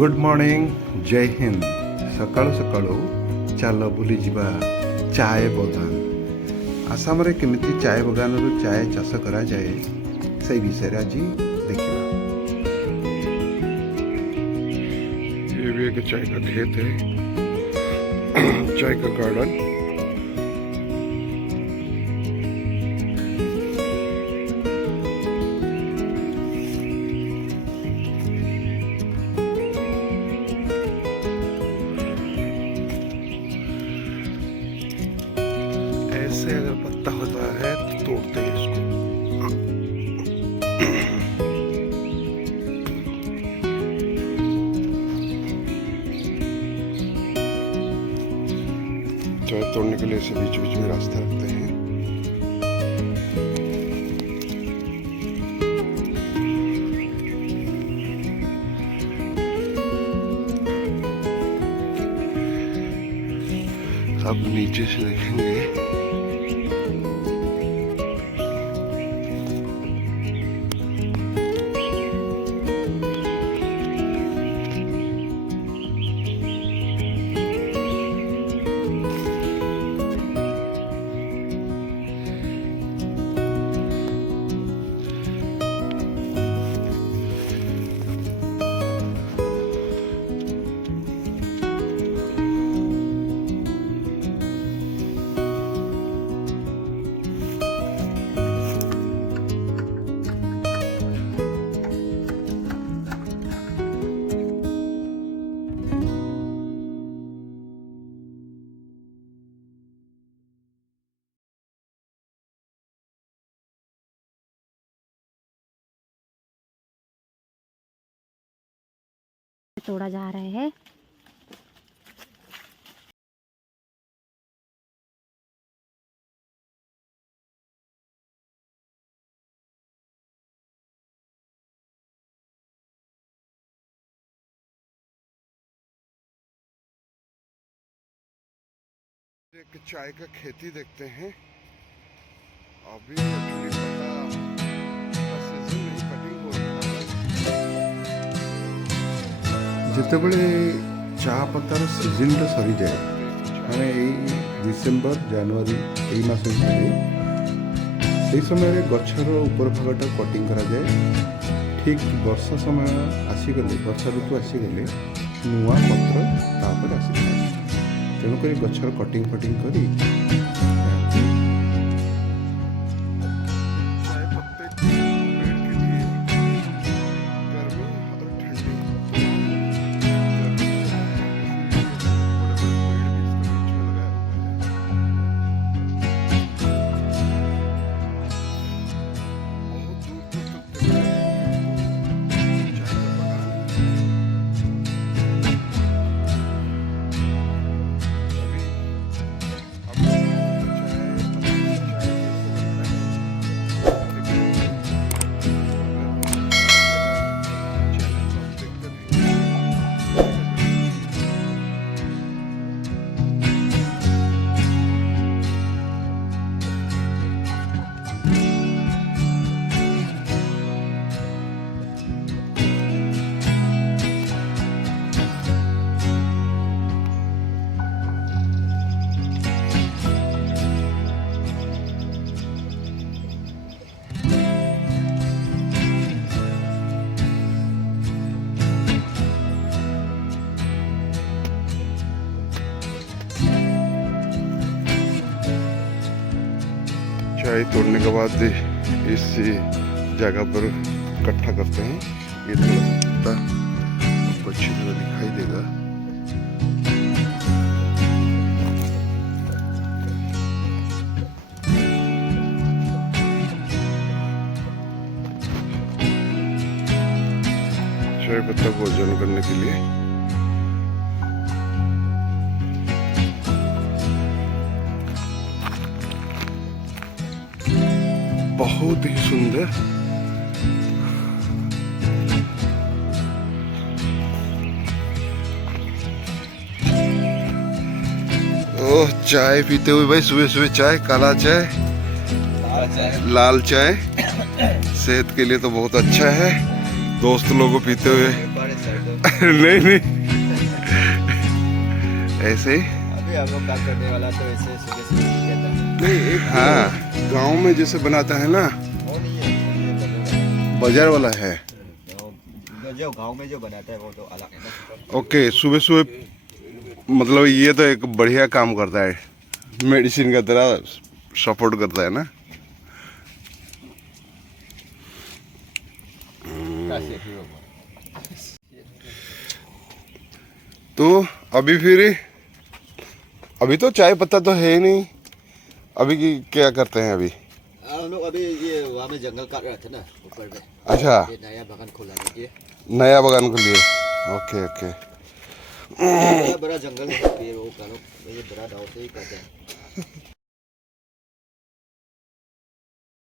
Good morning जय हिंद सकाळु सकाळु चाल बुली जिबा चाय बगान आसाम रे केमिति चाय बगान रु चाय चाष करा जाए से विषय आज देखिए। ये भी एक चाय का खेत है, चाय का गार्डन। ऐसे अगर पत्ता होता है तो तोड़ते हैं इसको। चाय तोड़ने के लिए इसे बीच बीच में रास्ता रखते हैं। अब नीचे से देखेंगे तोड़ा जा रहा है। एक चाय का खेती देखते हैं। अभी एक्चुअली पता सीजन नहीं, कटिंग हो रहा है। जितेबले चा पत्तार सीजन टा सरी जाए माने यही डिसेम्बर जनवरी यही मास से समय गचर ऊपर भागटा कटिंग करा जाए। ठीक वर्षा समय आसीगले वर्षा ऋतु आसीगले नुआ पत्र तापर आसी तेणुक गचर कटिंग फटिंग करी चाय तोड़ने के बाद इस जगह पर इकट्ठा करते हैं। ये थोड़ा आपको अच्छी तरह दिखाई देगा। चाय पत्ता को वजन करने के लिए बहुत ही सुंदर। ओह चाय पीते हुए भाई, सुबह सुबह चाय, काला चाय, लाल चाय सेहत के लिए तो बहुत अच्छा है। दोस्त लोगों को पीते हुए नहीं नहीं, ऐसे ही। अभी हम लोग काम करने वाला तो ऐसे सीधे सीधे नहीं कहता है। नहीं, एक हाँ गांव में जैसे बनाता है ना, वो नहीं है, ये बने बाजार वाला है। वाला। जो गांव में जो बनाता है वो तो अलग है ना। ओके, सुबह सुबह मतलब ये तो एक बढ़िया काम करता है, मेडिसिन का तरह सपोर्ट करता है ना। तो अभी फिर अभी तो चाय पत्ता तो है ही नहीं, अभी की क्या करते हैं अभी? हम लोग अभी ये वहाँ में जंगल काट रहे थे ना ऊपर में। अच्छा, ये नया बागान खोला है ये। नया बगान के लिए। Okay okay. बड़ा बड़ा जंगल है, पेड़ वो कालो, ये बड़ा दाव से ही करते हैं।